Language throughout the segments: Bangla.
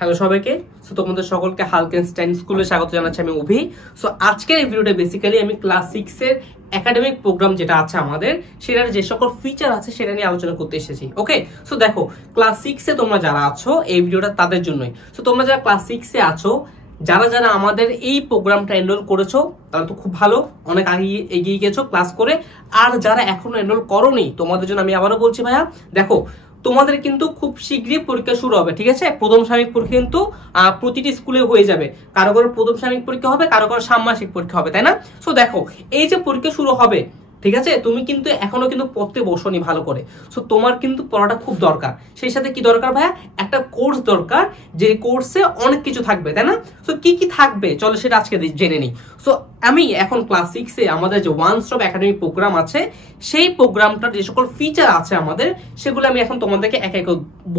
হ্যালো সবাইকে। সো তোমাদের সকলকে হালকেনস্টাইন স্কুলে স্বাগত জানাচ্ছি, আমি অভি। সো আজকের এই ভিডিওটা বেসিক্যালি আমি ক্লাস 6 এর একাডেমিক প্রোগ্রাম যেটা আছে আমাদের, সেটার যে সকল ফিচার আছে সেটা নিয়ে আলোচনা করতে এসেছি। ওকে, সো দেখো ক্লাস 6 এ তোমরা যারা আছো এই ভিডিওটা তাদের জন্যই। সো তোমরা যারা ক্লাস 6 এ আছো, যারা যারা আমাদের এই প্রোগ্রামটা এনরোল করেছো তারা তো খুব ভালো, অনেক আগে এগিয়ে গেছো ক্লাস করে। আর যারা এখনো এনরোল করোনি তোমাদের জন্য আমি আবারও বলছি ভাইয়া, দেখো তোমাদের কিন্তু খুব শীঘ্রই পরীক্ষা শুরু হবে, ঠিক আছে? প্রথম সাময়িক পরীক্ষা কিন্তু প্রতিটি স্কুলে হয়ে যাবে। কারো কারো প্রথম সাময়িক পরীক্ষা হবে, কারো কারো ষান্মাসিক পরীক্ষা হবে, তাই না? সো দেখো এই যে পরীক্ষা শুরু হবে, ঠিক আছে, তুমি কিন্তু এখনো কিন্তু পড়তে বসোনি ভালো করে। সো তোমার কিন্তু পড়াটা খুব দরকার। সেই সাথে কি দরকার ভাইয়া? একটা কোর্স দরকার, যে কোর্সে অনেক কিছু থাকবে, তাই না? সো কি কি থাকবে চলো সেটা আজকে জেনে নিই। সো আমি এখন ক্লাস 6 এ আমাদের যে ওয়ান স্টপ একাডেমিক প্রোগ্রাম আছে, সেই প্রোগ্রামটার যে সকল ফিচার আছে আমাদের, সেগুলো আমি এখন তোমাদেরকে এক এক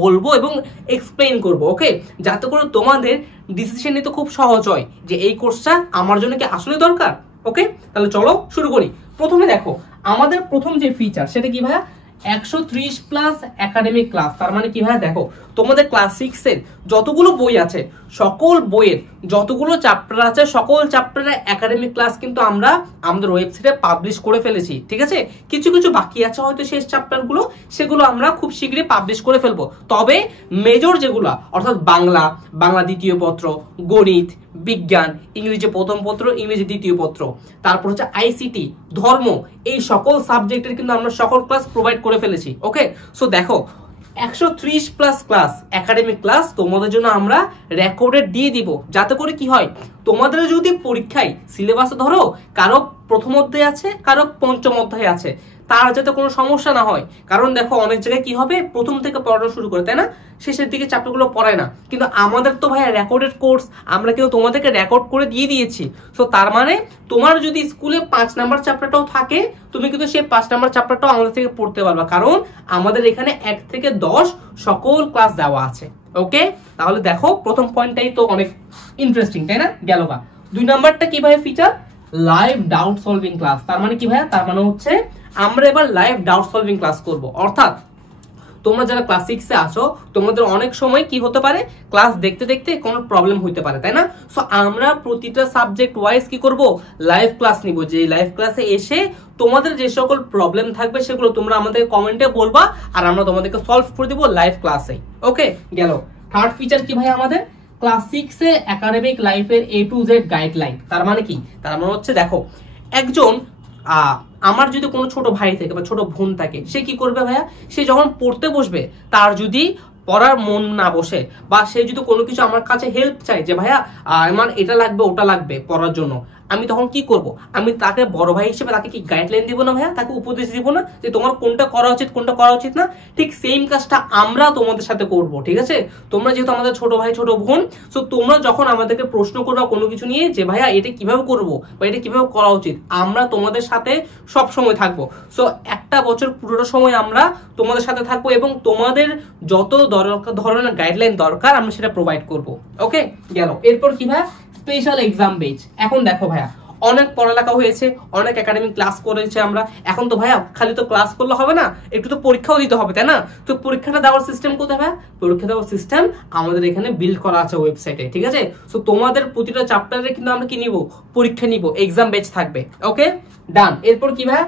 বলবো এবং এক্সপ্লেইন করবো। ওকে, যাতে করে তোমাদের ডিসিশন নিতে খুব সহজ হয় যে এই কোর্সটা আমার জন্য কি আসলে দরকার। ওকে, তাহলে চলো শুরু করি। প্রথমে দেখো আমাদের প্রথম যে ফিচার সেটা কি ভাইয়া? 130 প্লাস একাডেমিক ক্লাস। তার মানে কি ভাইয়া? দেখো তোমাদের ক্লাস 6 এর যতগুলো বই আছে, সকল বইয়ের যতগুলো চ্যাপ্টার আছে, সকল চ্যাপ্টারের একাডেমিক ক্লাস কিন্তু আমরা আমাদের ওয়েবসাইটে পাবলিশ করে ফেলেছি, ঠিক আছে? কিছু কিছু বাকি আছে হয়তো শেষ চ্যাপ্টারগুলো, সেগুলো আমরা খুব শীঘ্রই পাবলিশ করে ফেলবো। তবে মেজর যেগুলো, অর্থাৎ বাংলা, বাংলা দ্বিতীয় পত্র, গণিত, বিজ্ঞান, ইংরেজি প্রথম পত্র, ইংরেজি দ্বিতীয় পত্র, তারপর হচ্ছে আইসিটি, ধর্ম, এই সকল সাবজেক্টের কিন্তু আমরা সকল ক্লাস প্রোভাইড করে ফেলেছি। ওকে, সো দেখো 130 প্লাস ক্লাস একাডেমিক ক্লাস তোমাদের জন্য আমরা রেকর্ডেড দিয়ে দিব, যাতে করে কি হয়, তোমাদের যদি পরীক্ষায় সিলেবাস ধরো কারো প্রথম অধ্যায় আছে, কারো পঞ্চম অধ্যায় আছে, তার যাতে কোনো সমস্যা না হয়। কারণ দেখো অনেক জায়গায় কি হবে, প্রথম থেকে পড়ানো শুরু করে, তাই না, শেষের দিকে চ্যাপ্টারগুলো পড়ায় না। কিন্তু আমাদের তো ভাইয়া রেকর্ডেড কোর্স, আমরা কিন্তু তোমাদেরকে রেকর্ড করে দিয়ে দিয়েছি। সো তার মানে তোমার যদি স্কুলে 5 নাম্বার চ্যাপ্টারটাও থাকে, তুমি কিন্তু সেই 5 নাম্বার চ্যাপ্টারটাও আমাদের থেকে পড়তে পারবা, কারণ আমাদের এখানে 1 থেকে 10 সকল ক্লাস দেওয়া আছে। ওকে, তাহলে দেখো প্রথম পয়েন্টটাই তো অনেক ইন্টারেস্টিং, তাই না? গেল বা 2 নাম্বারটা কি ভাই feature? Live doubt solving class. তার মানে কি ভাইয়া? তার মানে হচ্ছে আমরা এবার লাইভ ডাউট সলভিং ক্লাস করব। অর্থাৎ তোমরা যারা ক্লাস 6 এ আছো, তোমাদের অনেক সময় কি হতে পারে, ক্লাস দেখতে দেখতে কোনো প্রবলেম হইতে পারে, তাই না? সো আমরা প্রতিটা সাবজেক্ট ওয়াইজ কি করব, লাইভ ক্লাস নিব। যে লাইভ ক্লাসে এসে তোমাদের যে সকল প্রবলেম থাকবে সেগুলো তোমরা আমাদের কমেন্টে বলবা, আর আমরা তোমাদেরকে সলভ করে দিব লাইভ ক্লাসে। ওকে, গেল। থার্ড ফিচার কি ভাই আমাদের? ক্লাস 6 এ একাডেমিক লাইফের A to Z গাইডলাইন। তার মানে কি? তার মানে হচ্ছে দেখো একজন আমার যদি কোনো ছোট ভাই থাকে বা ছোট বোন থাকে, সে কি করবে ভাইয়া? সে যখন পড়তে বসবে, তার যদি পড়ার মন না বসে, বা সে যদি কোনো কিছু আমার কাছে হেল্প চায় যে ভাইয়া আমার এটা লাগবে ওটা লাগবে পড়ার জন্য, আমি তখন কি করব? আমি তাকে বড় ভাই হিসেবে তাকে কি গাইডলাইন দিব না ভাইয়া? তাকে উপদেশ দিব না যে তোমার কোনটা করা উচিত কোনটা করা উচিত না? ঠিক সেম কাজটা আমরা তোমাদের সাথে করব, ঠিক আছে? তোমরা যেহেতু আমাদের ছোট ভাই ছোট বোন, সো তোমরা যখন আমাদেরকে প্রশ্ন করবা কোনো কিছু নিয়ে যে ভাইয়া এটা কিভাবে করব বা এটা কিভাবে করা উচিত, আমরা তোমাদের সাথে সব সময় থাকবো। সো একটা বছর পুরোটা সময় আমরা তোমাদের সাথে থাকবো এবং তোমাদের যত ধরনের গাইডলাইন দরকার আমরা সেটা প্রোভাইড করব। ওকে, গেল। এরপর কি ভাইয়া? স্পেশাল এক্সাম বেচ। এখন দেখো ভাইয়া অনেক পড়ালেখা হয়েছে, অনেক একাডেমিক ক্লাস করেছে আমরা, এখন তো ভাইয়া খালি তো ক্লাস করলে হবে না, একটু তো পরীক্ষাও দিতে হবে, তাই না? তো পরীক্ষাটা দেওয়ার সিস্টেম কোথায় ভাইয়া? পরীক্ষা দেওয়ার সিস্টেম আমাদের এখানে বিল্ড করা আছে ওয়েবসাইটে, ঠিক আছে? সো তোমাদের প্রতিটা চ্যাপ্টারে কিন্তু আমরা কি নিব? পরীক্ষা নিব, এক্সাম বেচ থাকবে। ওকে, ডান। এরপর কি ভাইয়া?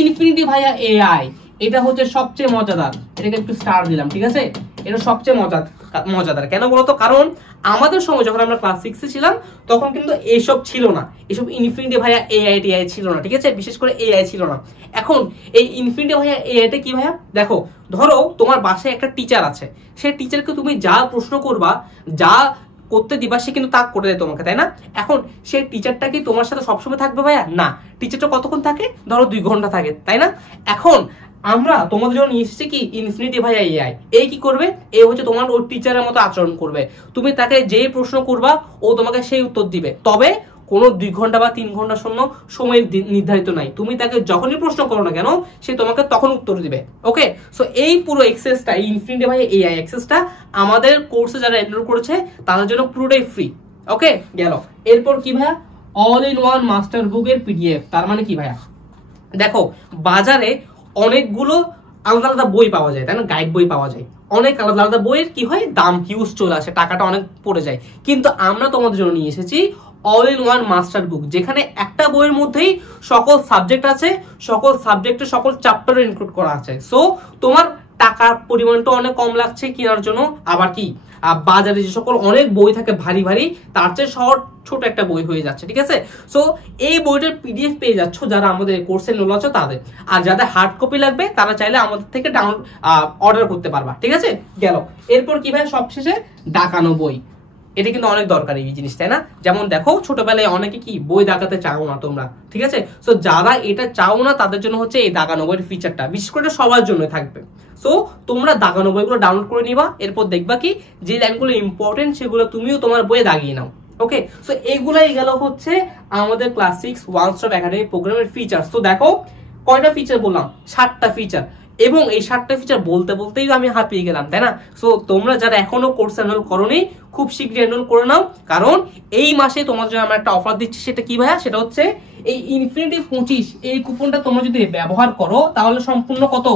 ইনফিনিটি ভাইয়া এআই। এটা হচ্ছে সবচেয়ে মজাদার, এটাকে একটু স্টার দিলাম, ঠিক আছে? এটা সবচেয়ে মজাদার কেন বলতো? কারণ আমাদের সময় যখন আমরা ক্লাস 6 এ ছিলাম তখন কিন্তু এইসব ছিল না, এসব ইনফিনিটি ভাইয়া এআই টিআই ছিল না, ঠিক আছে? বিশেষ করে এআই ছিল না। এখন এই ইনফিনিটি ভাইয়া এআইটা কি ভাইয়া? দেখো ধরো তোমার বাসায় একটা টিচার আছে, সেই টিচারকে তুমি যা প্রশ্ন করবা, যা করতে দিবা, সে কিন্তু তা করে দেয় তোমাকে, তাই না? এখন সেই টিচারটা কি তোমার সাথে সবসময় থাকবে ভাইয়া? না, টিচারটা কতক্ষণ থাকে? ধরো 2 ঘন্টা থাকে, তাই না? এখন আমরা তোমাদের জন্য নিয়ে এসেছি কি ইনফিনিটি ভাইয়া এআই। এই কি করবে? এ হচ্ছে তোমার ওই টিচারের মতো আচরণ করবে। তুমি তাকে যেই প্রশ্ন করবা ও তোমাকে সেই উত্তর দিবে, তবে কোনো 2 ঘন্টা বা 3 ঘন্টা সময় নির্ধারিত নাই। তুমি তাকে যখনই প্রশ্ন করো না কেন, সে তোমাকে তখন উত্তর দিবে। ওকে, সো এই পুরো এক্সেসটা, এই ইনফিনিটি ভাইয়া এআই এক্সেসটা আমাদের কোর্সে যারা এনরোল করেছে তাদের জন্য পুরোটাই ফ্রি। ওকে, গেল। এরপর কি ভাইয়া? অল ইন ওয়ান মাস্টার বুকের পিডিএফ। তার মানে কি ভাইয়া? দেখো বাজারে অনেকগুলো আলাদা আলাদা বই পাওয়া যায়, তাই না? গাইড বই পাওয়া যায়, অনেক আলাদা আলাদা বইয়ের কি হয় দাম হিউজ চলে আসে, টাকাটা অনেক পড়ে যায়। কিন্তু আমরা তোমাদের জন্য নিয়ে এসেছি অল ইন ওয়ান মাস্টার বুক, যেখানে একটা বইয়ের মধ্যেই সকল সাবজেক্ট আছে, সকল সাবজেক্টের সকল চ্যাপ্টার ইনক্লুড করা আছে। সো তোমার টাকার পরিমাণটা অনেক কম লাগছে কেনার জন্য। আবার কি বাজারে যে সকল অনেক বই থাকে ভারী ভারী, তার চেয়ে শর্ট ছোট একটা বই হয়ে যাচ্ছে, ঠিক আছে। সো এই বইটার পিডিএফ পেয়ে যাচ্ছ যারা আমাদের কোর্সে এনরোল আছে তাদের, আর যাদের হার্ড কপি লাগবে তারা চাইলে আমাদের থেকে ডাউনলোড অর্ডার করতে পারবা, ঠিক আছে। গেল এরপর কি ভাই, সবশেষে দাগানো বই। এটা কিন্তু অনেক দরকারি এই জিনিস, তাই না? যেমন দেখো ছোটবেলায় অনেকে কি বই দাগাতে চাও না তোমরা, ঠিক আছে। সো যারা এটা চাও না তাদের জন্য হচ্ছে এই দাগানো বইয়ের ফিচারটা, বিশেষ করে সবার জন্য থাকবে। সো তোমরা দাগানো বইগুলো ডাউনলোড করে নিবা, এরপর দেখবা কি যে লাইনগুলো ইম্পর্টেন্ট সেগুলো তুমিও তোমার বইয়ে দাগিয়ে নাও। ওকে, সো এইগুলাই গেল হচ্ছে আমাদের ক্লাস 6 ওয়ান স্টপ একাডেমি প্রোগ্রামের ফিচার। তো দেখো কয়টা ফিচার বললাম, 7টা ফিচার, এবং এই 7টা ফিচার বলতে বলতেই আমি হাঁপিয়ে গেলাম, তাই না? সো তোমরা যারা এখনো কোর্স এনরোল করোনি খুব শীঘ্রই এনরোল করে নাও, কারণ এই মাসে তোমার জন্য আমরা একটা অফার দিচ্ছি। সেটা কি ভাইয়া? সেটা হচ্ছে এই ইনফিনিটি 25 এই কুপনটা তোমরা যদি ব্যবহার করো তাহলে সম্পূর্ণ কত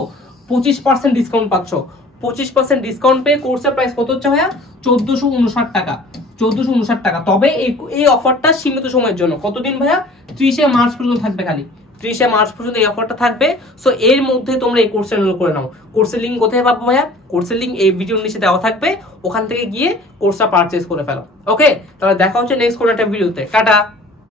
25% ডিসকাউন্ট পাচ্ছ। 25% ডিসকাউন্ট পেয়ে কোর্সের প্রাইস কত হচ্ছে ভাইয়া? 1459 টাকা, 1459 টাকা। তবে এই অফারটা সীমিত সময়ের জন্য, কতদিন ভাইয়া? 30শে মার্চ পর্যন্ত থাকবে, খালি 30শে মার্চ পর্যন্ত এই অফারটা থাকবে। সো এর মধ্যে তোমরা এই কোর্সে এনরোল করে নাও। কোর্সের লিঙ্ক কোথায় পাবো ভাইয়া? কোর্সের লিঙ্ক এই ভিডিওর নিচে দেওয়া থাকবে, ওখান থেকে গিয়ে কোর্সটা পারচেজ করে ফেলো। ওকে, তাহলে দেখা হচ্ছে নেক্সট কোনো একটা ভিডিওতে। টাটা।